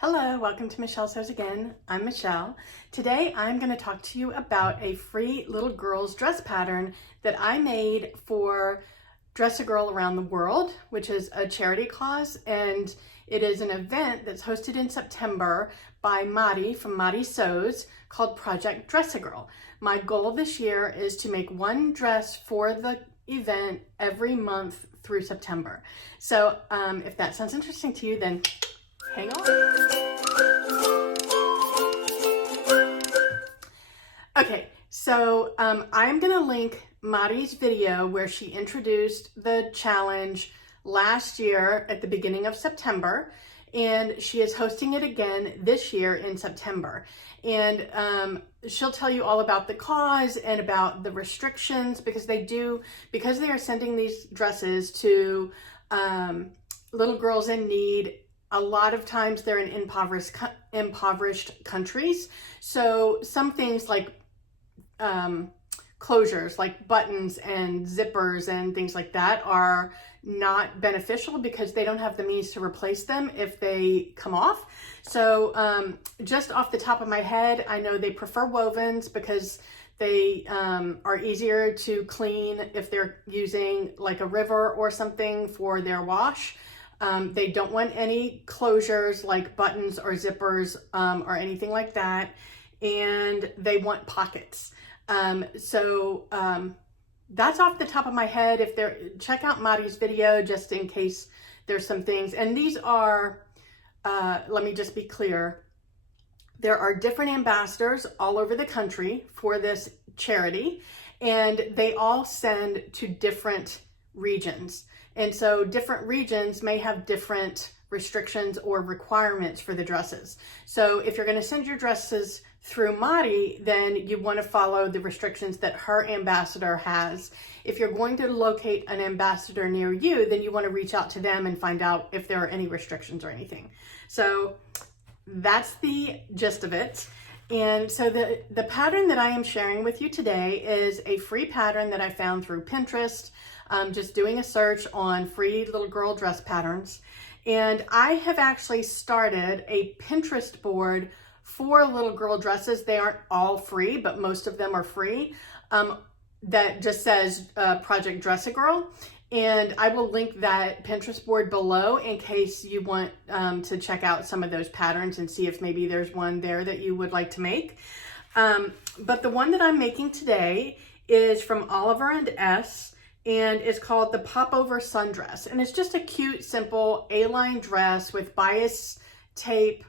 Hello, welcome to Michelle Sews Again. I'm Michelle. Today I'm going to talk to you about a free little girl's dress pattern that I made for Dress a Girl Around the World, which is a charity cause, and it is an event that's hosted in September by Madi from Madi Sews called Project Dress a Girl. My goal this year is to make one dress for the event every month through September. So if that sounds interesting to you, then hang on. Okay, so I'm gonna link Madi's video where she introduced the challenge last year at the beginning of September, and she is hosting it again this year in September. And she'll tell you all about the cause and about the restrictions because they are sending these dresses to little girls in need. A lot of times they're in impoverished countries. So some things like closures, like buttons and zippers and things like that, are not beneficial because they don't have the means to replace them if they come off. So just off the top of my head, I know they prefer wovens because they are easier to clean if they're using like a river or something for their wash. They don't want any closures like buttons or zippers or anything like that. And they want pockets. That's off the top of my head. Check out Madi's video just in case there's some things. And these are, let me just be clear. There are different ambassadors all over the country for this charity, and they all send to different regions. And so different regions may have different restrictions or requirements for the dresses. So if you're going to send your dresses through Madi, then you want to follow the restrictions that her ambassador has. If you're going to locate an ambassador near you, then you want to reach out to them and find out if there are any restrictions or anything. So that's the gist of it. And so the pattern that I am sharing with you today is a free pattern that I found through Pinterest, just doing a search on free little girl dress patterns. And I have actually started a Pinterest board for little girl dresses. They aren't all free, but most of them are free, that just says Project Dress a Girl. And I will link that Pinterest board below in case you want to check out some of those patterns and see if maybe there's one there that you would like to make. But the one that I'm making today is from Oliver and S, and it's called the Popover Sundress. And it's just a cute, simple A-line dress with bias tape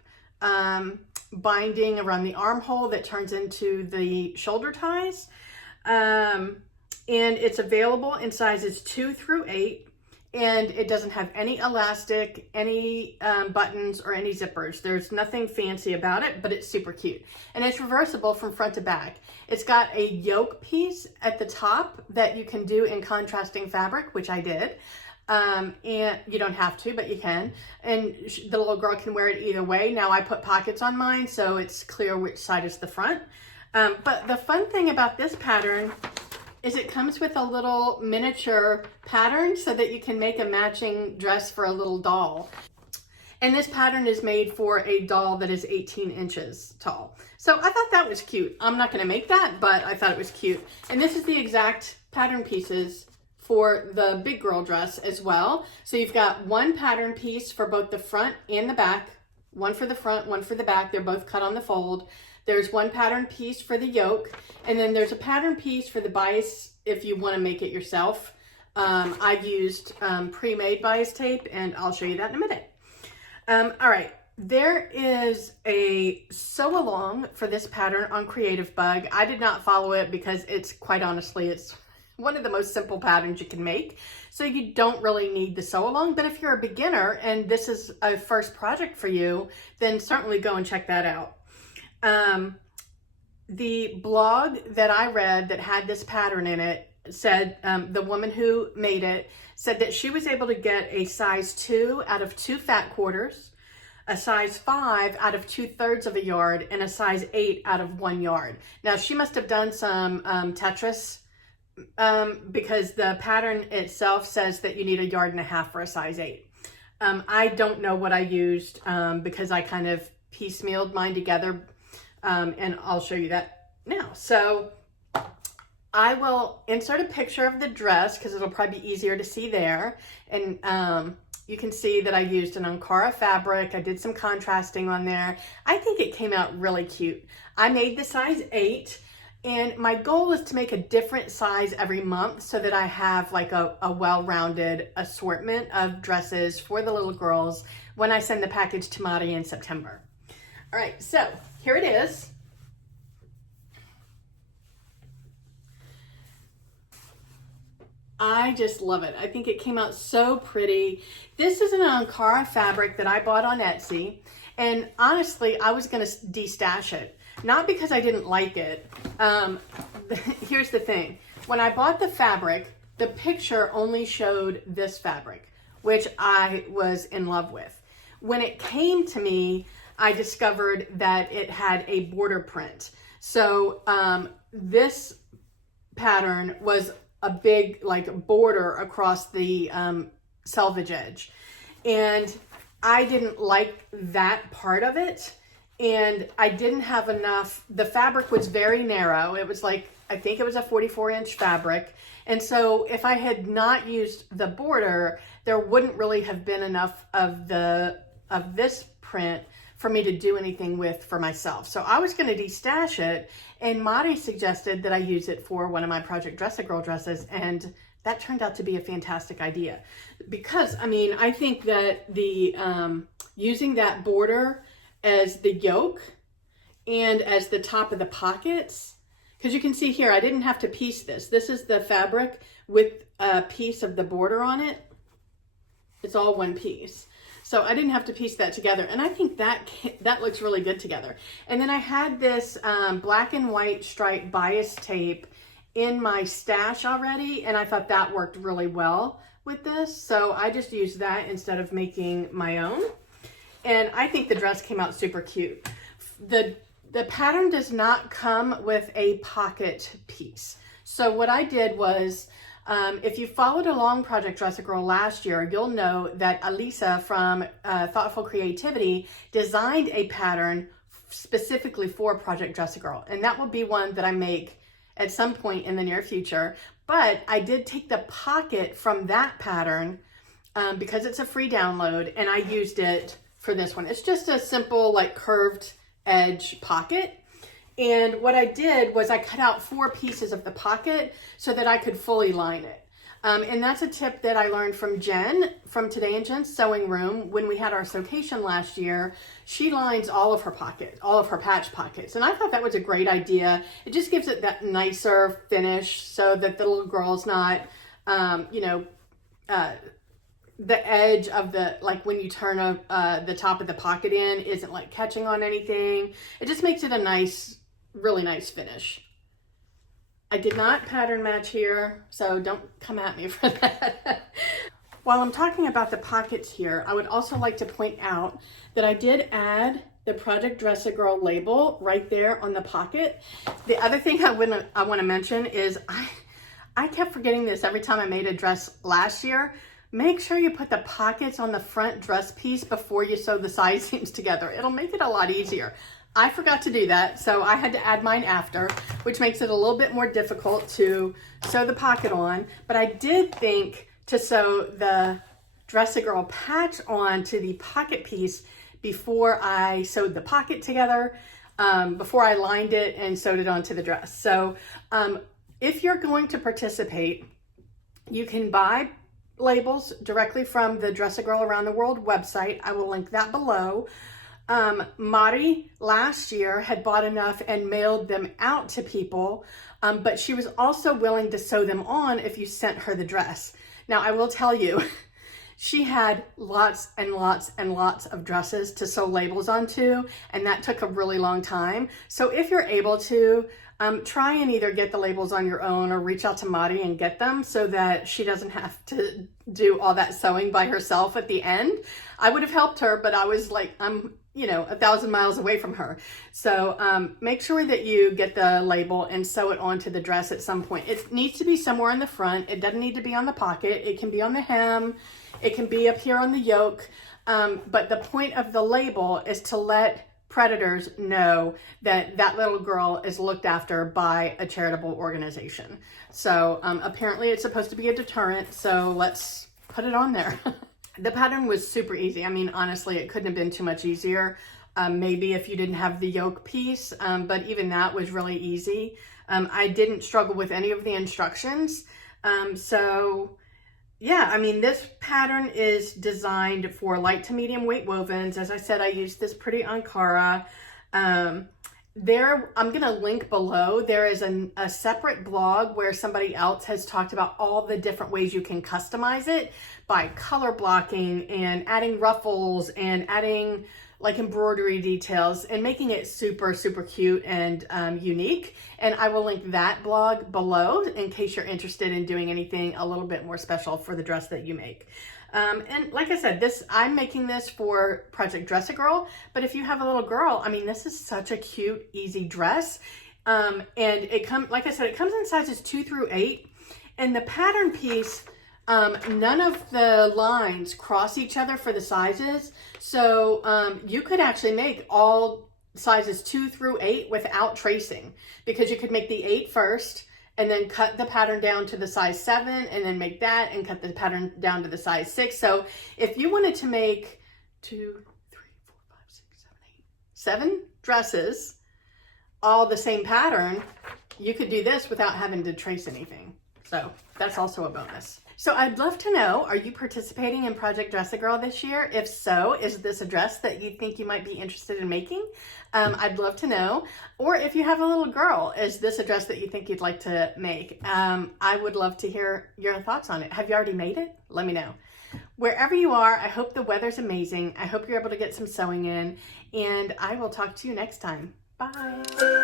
binding around the armhole that turns into the shoulder ties. And it's available in sizes 2 through 8, and it doesn't have any elastic, any buttons, or any zippers. There's nothing fancy about it, but it's super cute. And it's reversible from front to back. It's got a yoke piece at the top that you can do in contrasting fabric, which I did. And you don't have to, but you can. And the little girl can wear it either way. Now I put pockets on mine, so it's clear which side is the front. But the fun thing about this pattern is it comes with a little miniature pattern so that you can make a matching dress for a little doll. And this pattern is made for a doll that is 18 inches tall. So I thought that was cute. I'm not going to make that, but I thought it was cute. And this is the exact pattern pieces for the big girl dress as well. So you've got one pattern piece for both the front and the back, one for the front, one for the back. They're both cut on the fold. There's one pattern piece for the yoke, and then there's a pattern piece for the bias if you want to make it yourself. I've used pre-made bias tape, and I'll show you that in a minute. All right, there is a sew along for this pattern on Creative Bug. I did not follow it because it's quite honestly, it's one of the most simple patterns you can make. So you don't really need the sew along, but if you're a beginner and this is a first project for you, then certainly go and check that out. The blog that I read that had this pattern in it said, the woman who made it said that she was able to get a size 2 out of 2 fat quarters, a size 5 out of 2/3 of a yard, and a size 8 out of 1 yard. Now she must have done some Tetris because the pattern itself says that you need 1.5 yards for a size 8. I don't know what I used because I kind of piecemealed mine together, and I'll show you that now. So I will insert a picture of the dress because it'll probably be easier to see there. And you can see that I used an Ankara fabric. I did some contrasting on there. I think it came out really cute. I made the size 8, and my goal is to make a different size every month so that I have like a well-rounded assortment of dresses for the little girls when I send the package to Mari in September. All right, so here it is. I just love it. I think it came out so pretty. This is an Ankara fabric that I bought on Etsy. And honestly, I was going to destash it. Not because I didn't like it. Here's the thing. When I bought the fabric, the picture only showed this fabric, which I was in love with. When it came to me, I discovered that it had a border print. So this pattern was a big like border across the selvage edge, and I didn't like that part of it, and I didn't have enough. The fabric was very narrow. It was like, I think it was a 44-inch fabric, and so if I had not used the border, there wouldn't really have been enough of this print for me to do anything with for myself. So I was going to destash it, and Mari suggested that I use it for one of my Project Dress-A-Girl dresses, and that turned out to be a fantastic idea. Because, I mean, I think that the using that border as the yoke and as the top of the pockets, because you can see here, I didn't have to piece this. This is the fabric with a piece of the border on it. It's all one piece. So I didn't have to piece that together. And I think that looks really good together. And then I had this black and white striped bias tape in my stash already. And I thought that worked really well with this. So I just used that instead of making my own. And I think the dress came out super cute. The pattern does not come with a pocket piece. So what I did was, if you followed along Project Dress-A-Girl last year, you'll know that Elisa from Thoughtful Creativity designed a pattern specifically for Project Dress-A-Girl. And that will be one that I make at some point in the near future. But I did take the pocket from that pattern because it's a free download, and I used it for this one. It's just a simple like curved edge pocket. And what I did was I cut out 4 pieces of the pocket so that I could fully line it. And that's a tip that I learned from Jen from Today in Jen's Sewing Room. When we had our sewcation last year, she lines all of her pockets, all of her patch pockets. And I thought that was a great idea. It just gives it that nicer finish so that the little girl's not, the edge of the, like when you turn the top of the pocket in, isn't like catching on anything. It just makes it a nice, really nice finish. I did not pattern match here, so don't come at me for that. While I'm talking about the pockets here, I would also like to point out that I did add the Project Dress-A-Girl label right there on the pocket. The other thing I want to mention is I kept forgetting this every time I made a dress last year. Make sure you put the pockets on the front dress piece before you sew the side seams together. It'll make it a lot easier. I forgot to do that, so I had to add mine after, which makes it a little bit more difficult to sew the pocket on. But I did think to sew the Dress-A-Girl patch on to the pocket piece before I sewed the pocket together, before I lined it and sewed it onto the dress. So if you're going to participate, you can buy labels directly from the Dress-A-Girl Around the World website. I will link that below. Mari last year had bought enough and mailed them out to people, but she was also willing to sew them on if you sent her the dress. Now, I will tell you, she had lots and lots and lots of dresses to sew labels onto, and that took a really long time. So if you're able to, try and either get the labels on your own or reach out to Mari and get them so that she doesn't have to do all that sewing by herself at the end. I would have helped her, but I was like, I'm 1,000 miles away from her. So make sure that you get the label and sew it onto the dress at some point. It needs to be somewhere in the front. It doesn't need to be on the pocket. It can be on the hem. It can be up here on the yoke, but the point of the label is to let predators know that that little girl is looked after by a charitable organization. So apparently it's supposed to be a deterrent, so let's put it on there. The pattern was super easy. I mean, honestly, it couldn't have been too much easier. Maybe if you didn't have the yoke piece, but even that was really easy. I didn't struggle with any of the instructions. So yeah, I mean, this pattern is designed for light to medium weight wovens. As I said, I used this pretty Ankara. I'm going to link below. There is a separate blog where somebody else has talked about all the different ways you can customize it by color blocking and adding ruffles and adding like embroidery details and making it super, super cute and unique. And I will link that blog below in case you're interested in doing anything a little bit more special for the dress that you make. And like I said, I'm making this for Project Dress a Girl, but if you have a little girl, I mean, this is such a cute, easy dress. And like I said, it comes in sizes 2 through 8. And the pattern piece, none of the lines cross each other for the sizes. So you could actually make all sizes 2 through 8 without tracing, because you could make the 8 first and then cut the pattern down to the size 7 and then make that and cut the pattern down to the size 6. So if you wanted to make 2, 3, 4, 5, 6, 7, 8, 7 dresses, all the same pattern, you could do this without having to trace anything. So that's also a bonus. So I'd love to know, are you participating in Project Dress a Girl this year? If so, is this a dress that you think you might be interested in making? I'd love to know. Or if you have a little girl, is this a dress that you think you'd like to make? I would love to hear your thoughts on it. Have you already made it? Let me know. Wherever you are, I hope the weather's amazing. I hope you're able to get some sewing in, and I will talk to you next time. Bye.